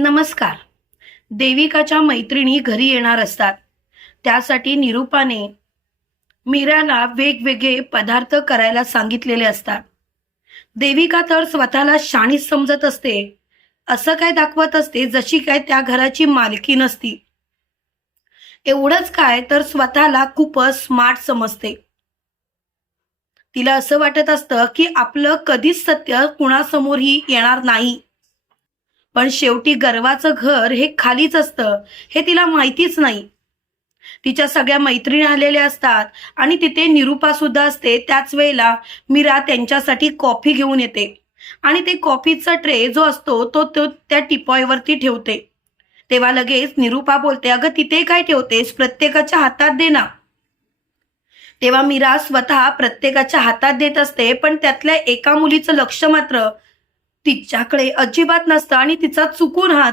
नमस्कार. देविकाच्या मैत्रिणी घरी येणार असतात. त्यासाठी निरूपाने मीराला वेगवेगळे पदार्थ करायला सांगितलेले असतात. देविका तर स्वतःला शाणीच समजत असते. असं काय दाखवत असते जशी काय त्या घराची मालकी नसती. एवढंच काय तर स्वतःला खूपच स्मार्ट समजते. तिला असं वाटत असतं की आपलं कधीच सत्य कुणासमोरही येणार नाही. पण शेवटी गर्वाचं घर हे खालीच असतं हे तिला माहितीच नाही. तिच्या सगळ्या मैत्रिणी आलेल्या असतात आणि तिथे निरूपा सुद्धा असते. त्याच वेळेला मीरा त्यांच्यासाठी कॉफी घेऊन येते आणि ते कॉफीचा ट्रे जो असतो तो तो त्या टिपॉयवरती ठेवते. तेव्हा लगेच निरूपा बोलते अगं तिथे काय ठेवतेस? प्रत्येकाच्या हातात दे ना. तेव्हा मीरा स्वतः प्रत्येकाच्या हातात देत असते पण त्यातल्या एका मुलीचं लक्ष मात्र तिच्याकडे अजिबात नसतं आणि तिचा चुकून हात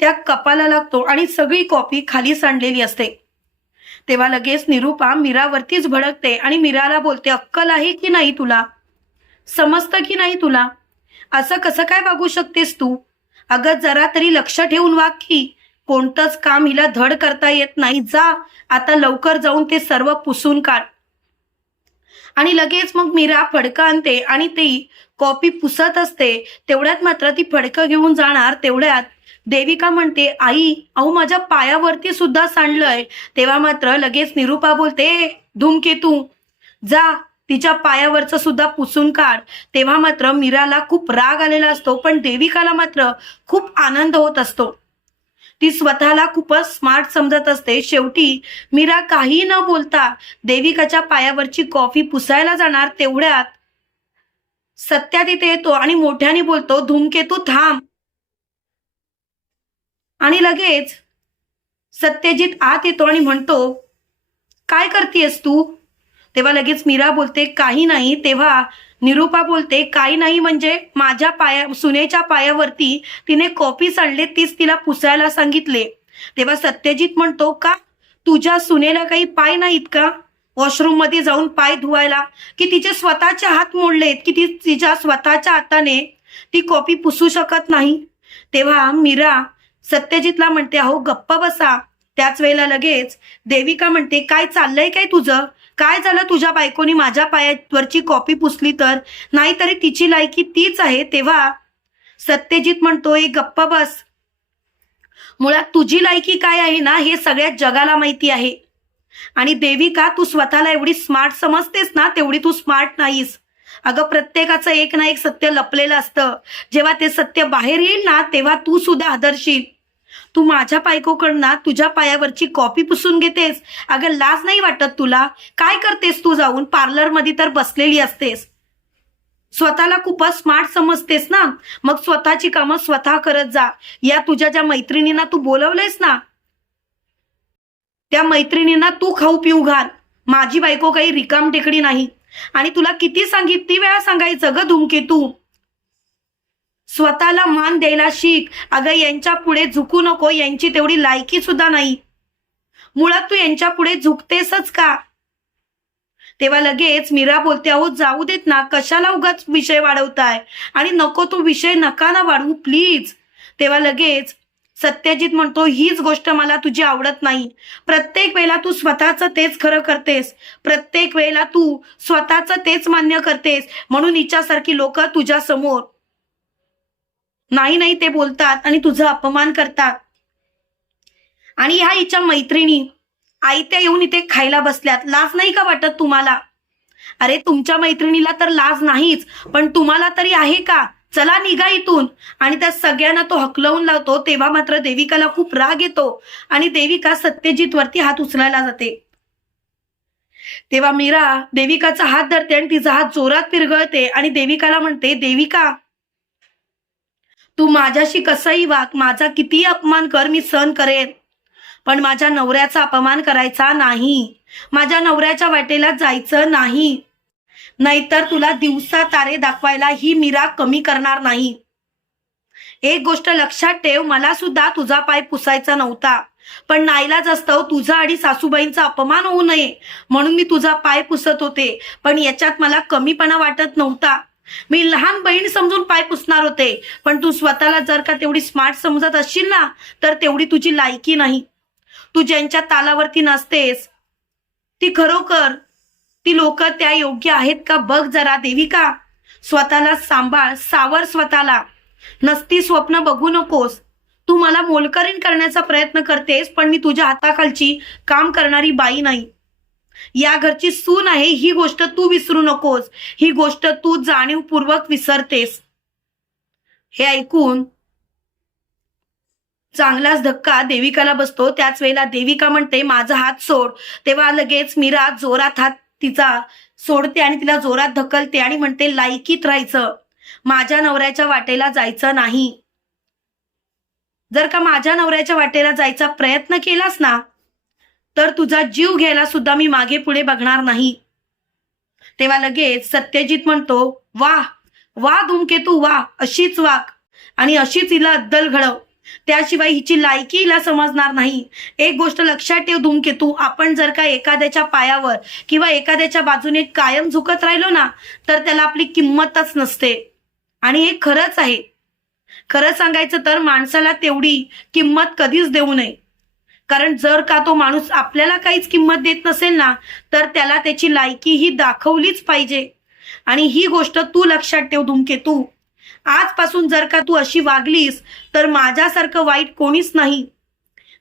त्या कपाला लागतो आणि सगळी कॉपी खाली सांडलेली असते. तेव्हा लगेच निरूपा मीरावरतीच भडकते आणि मीराला बोलते अक्कल आहे की नाही तुला? समजतं की नाही तुला? असं कसं काय वागू शकतेस तू? अगं जरा तरी लक्ष ठेवून वाग की कोणतंच काम हिला धड करता येत नाही. जा आता लवकर जाऊन ते सर्व पुसून काढ. आणि लगेच मग मीरा फडकं आणते आणि ती कॉपी पुसत असते. तेवढ्यात मात्र ती फडकं घेऊन जाणार. तेवढ्यात देविका म्हणते आई अहो माझ्या पायावरती सुद्धा सांडलंय. तेव्हा मात्र लगेच निरूपा बोलते धूमकेतू जा तिच्या पायावरचं सुद्धा पुसून काढ. तेव्हा मात्र मीराला खूप राग आलेला असतो पण देविकाला मात्र खूप आनंद होत असतो. ती स्वतःला खूपच स्मार्ट समजत असते. शेवटी मीरा काही न बोलता देविकाच्या पायावरची कॉफी पुसायला जाणार तेवढ्यात सत्या तिथे येतो आणि मोठ्याने बोलतो धूमकेतू थांब. आणि लगेच सत्यजित आत येतो आणि म्हणतो काय करतेस तू? तेव्हा लगेच मीरा बोलते काही नाही. तेव्हा निरूपा बोलते काही नाही म्हणजे माझ्या पाया सुनेच्या पायावरती तिने कॉपी सांडले तीच तिला पुसायला सांगितले. तेव्हा सत्यजित म्हणतो का? तुझ्या सुनेला काही पाय नाहीत का? वॉशरूममध्ये जाऊन पाय धुवायला. की तिचे स्वतःचे हात मोडलेत की ती तिच्या स्वतःच्या हाताने ती कॉपी पुसू शकत नाही? तेव्हा मीरा सत्यजितला म्हणते अहो गप्प बसा. त्याच वेळेला लगेच देविका म्हणते काय चाललंय काय तुझं? काय झालं? तुझ्या बायकोनी माझ्या पायावरची कॉपी पुसली तर? नाहीतरी तिची लायकी तीच आहे तेव्हा? सत्यजित म्हणतो एक गप्प बस. मुळात तुझी लायकी काय आहे ना हे सगळ्यात जगाला माहिती आहे. आणि देविका तू स्वतःला एवढी स्मार्ट समजतेस ना तेवढी तू स्मार्ट नाहीस. अगं प्रत्येकाचं एक ना एक सत्य लपलेलं असतं. जेव्हा ते सत्य बाहेर येईल ना तेव्हा तू सुद्धा आदर्शील. तू माझ्या बायकोकडनं तुझ्या पायावरची कॉपी पुसून घेतेस. अगं लाज नाही वाटत तुला? काय करतेस तू जाऊन? पार्लरमध्ये तर बसलेली असतेस. स्वतःला खूपच स्मार्ट समजतेस ना? मग स्वतःची कामं स्वतः करत जा. या तुझ्या ज्या मैत्रिणींना तू बोलवलेस ना त्या मैत्रिणींना तू खाऊ पिऊ घाल. माझी बायको काही रिकाम टेकडी नाही. आणि तुला किती सांगित ती वेळा सांगायचं ग धुमके तू स्वतःला मान द्यायला शिक. अगं यांच्या पुढे झुकू नको. यांची तेवढी लायकी सुद्धा नाही. मुळात तू यांच्या पुढे झुकतेसच का? तेव्हा लगेच मीरा बोलते अहो जाऊ देत ना. कशाला उगाच विषय वाढवताय? आणि नको तो विषय नका ना वाढवू प्लीज. तेव्हा लगेच सत्यजित म्हणतो हीच गोष्ट मला तुझी आवडत नाही. प्रत्येक वेळेला तू स्वतःचं तेच खरं करतेस. प्रत्येक वेळेला तू स्वतःचं तेच मान्य करतेस. म्हणून हिच्यासारखी लोक तुझ्या समोर नाही नाही ते बोलतात आणि तुझा अपमान करतात. आणि ह्या हिच्या मैत्रिणी आयत्या येऊन इथे खायला बसल्यात. लाज नाही का वाटत तुम्हाला? अरे तुमच्या मैत्रिणीला तर लाज नाहीच पण तुम्हाला तरी आहे का? चला निघा इथून. आणि त्या सगळ्यांना तो हकलवून लावतो तेव्हा मात्र देविकाला खूप राग येतो आणि देविका सत्यजित वरती हात उचलायला जाते. तेव्हा मीरा देविकाचा हात धरते आणि तिचा हात जोरात पिरगळते आणि देविकाला म्हणते देविका तू माझ्याशी कसंही वाग माझा कितीही अपमान कर मी सहन करेन. पण माझ्या नवऱ्याचा अपमान करायचा नाही. माझ्या नवऱ्याच्या वाटेला जायचं नाही. नाहीतर तुला दिवसा तारे दाखवायला ही मीरा कमी करणार नाही. एक गोष्ट लक्षात ठेव मला सुद्धा तुझा पाय पुसायचा नव्हता. पण नाईलाज असतं तुझा आणि सासूबाईंचा अपमान होऊ नये. म्हणून मी तुझा पाय पुसत होते पण याच्यात मला कमीपणा वाटत नव्हता. मी लहान बहीण समजून पाय पुसणार होते पण तू स्वतःला जर का तेवढी स्मार्ट समजत असशील ना तर तेवढी तुझी लायकी नाही. तू ज्यांच्या तालावरती नसतेस ती खरोखर ती लोक त्या योग्य आहेत का बघ जरा देविका. स्वतःला सांभाळ सावर स्वतःला. नसती स्वप्न बघू नकोस. तू मला मोलकरीण करण्याचा प्रयत्न करतेस पण मी तुझ्या हाताखालची काम करणारी बाई नाही. या घरची सून आहे ही गोष्ट तू विसरू नकोस. ही गोष्ट तू जाणीवपूर्वक विसरतेस. हे ऐकून चांगलाच धक्का देविकाला बसतो. त्याच वेळेला देविका म्हणते माझा हात सोड. तेव्हा लगेच मीरा जोरात हात तिचा सोडते आणि तिला जोरात धकलते आणि म्हणते लायकीत राहायचं. माझ्या नवऱ्याच्या वाटेला जायचं नाही. जर का माझ्या नवऱ्याच्या वाटेला जायचा प्रयत्न केलास ना तर तुझा जीव घ्यायला सुद्धा मी मागे पुढे बघणार नाही. तेव्हा लगेच सत्यजित म्हणतो वा वा धूमकेतू वा अशीच वाक. आणि अशीच हिला अद्दल घडव. त्याशिवाय हिची लायकी हिला समजणार नाही. एक गोष्ट लक्षात ठेव धूमकेतू आपण जर का एखाद्याच्या पायावर किंवा एखाद्याच्या बाजूने कायम झुकत राहिलो ना तर त्याला आपली किंमतच नसते. आणि हे खरंच आहे. खरं सांगायचं तर माणसाला तेवढी किंमत कधीच देऊ नये. कारण जर का तो माणूस आपल्याला काहीच किंमत देत नसेल ना तर त्याला त्याची लायकी ही दाखवलीच पाहिजे. आणि ही गोष्ट तू लक्षात ठेव धूमकेतू आजपासून जर का तू अशी वागलीस तर माझ्यासारखं वाईट कोणीच नाही.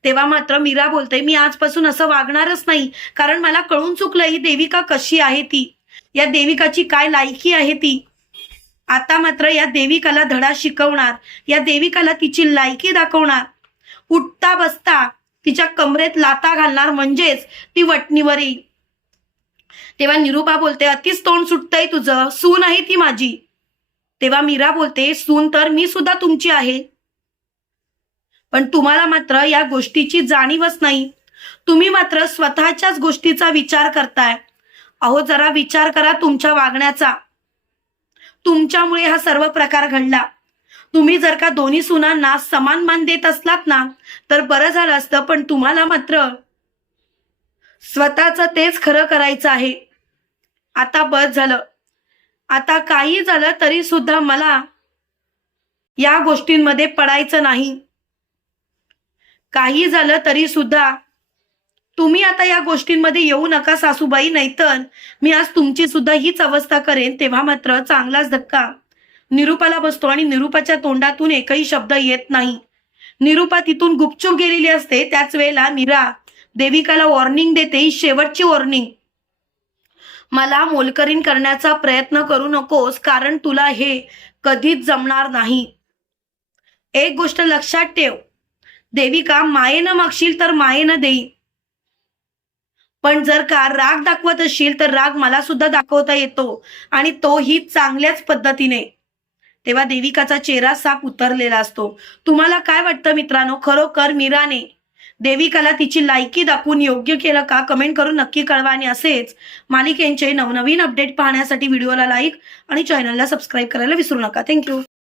तेव्हा मात्र मीरा बोलते मी आजपासून असं वागणारच नाही कारण मला कळून चुकलं ही देविका कशी आहे ती. या देविकाची काय लायकी आहे ती? आता मात्र या देविकाला धडा शिकवणार या देविकाला तिची लायकी दाखवणार. उठता बसता तिच्या कमरेत लाता घालणार म्हणजेच ती वटणीवर. येईल तेव्हा निरुपा बोलते अतिच तोंड सुटतंय तुझं सून आहे ती माझी. तेव्हा मीरा बोलते सून तर मी सुद्धा तुमची आहे. पण तुम्हाला मात्र या गोष्टीची जाणीवच नाही. तुम्ही मात्र स्वतःच्याच गोष्टीचा विचार करताय. अहो जरा विचार करा तुमच्या वागण्याचा. तुमच्यामुळे हा सर्व प्रकार घडला. तुम्ही जर का दोन्ही सुनांना समान मान देत असलात ना तर बरं झालं असतं पण तुम्हाला मात्र स्वतःच तेच खरं करायचं आहे. आता बस झालं. आता काही झालं तरी सुद्धा मला या गोष्टींमध्ये पडायचं नाही. काही झालं तरी सुद्धा तुम्ही आता या गोष्टींमध्ये येऊ नका सासूबाई नाहीतर मी आज तुमची सुद्धा हीच अवस्था करेन तेव्हा मात्र चांगलाच धक्का. निरुपाला बसतो आणि निरुपाच्या तोंडातून एकही शब्द येत नाही. निरुपा तिथून गुपचूप गेलेली असते. त्याच वेळेला मीरा देविकाला वॉर्निंग देते. ही शेवटची वॉर्निंग मला मोलकरीण करण्याचा प्रयत्न करू नकोस कारण तुला हे कधीच जमणार नाही. एक गोष्ट लक्षात ठेव. देविका मायेनं मागशील तर मायेनं देई. पण जर का राग दाखवत असशील तर राग मला सुद्धा दाखवता येतो आणि तोही चांगल्याच पद्धतीने. तेव्हा देविकाचा चेहरा साप उतरलेला असतो. तुम्हाला काय वाटतं मित्रांनो? खरोखर मीराने देविकाला तिची लायकी दाखवून योग्य केलं का? कमेंट करून नक्की कळवा. आणि असेच मालिकेंचे नवनवीन अपडेट पाहण्यासाठी व्हिडिओला लाईक आणि चॅनलला सबस्क्राईब करायला विसरू नका. थँक्यू.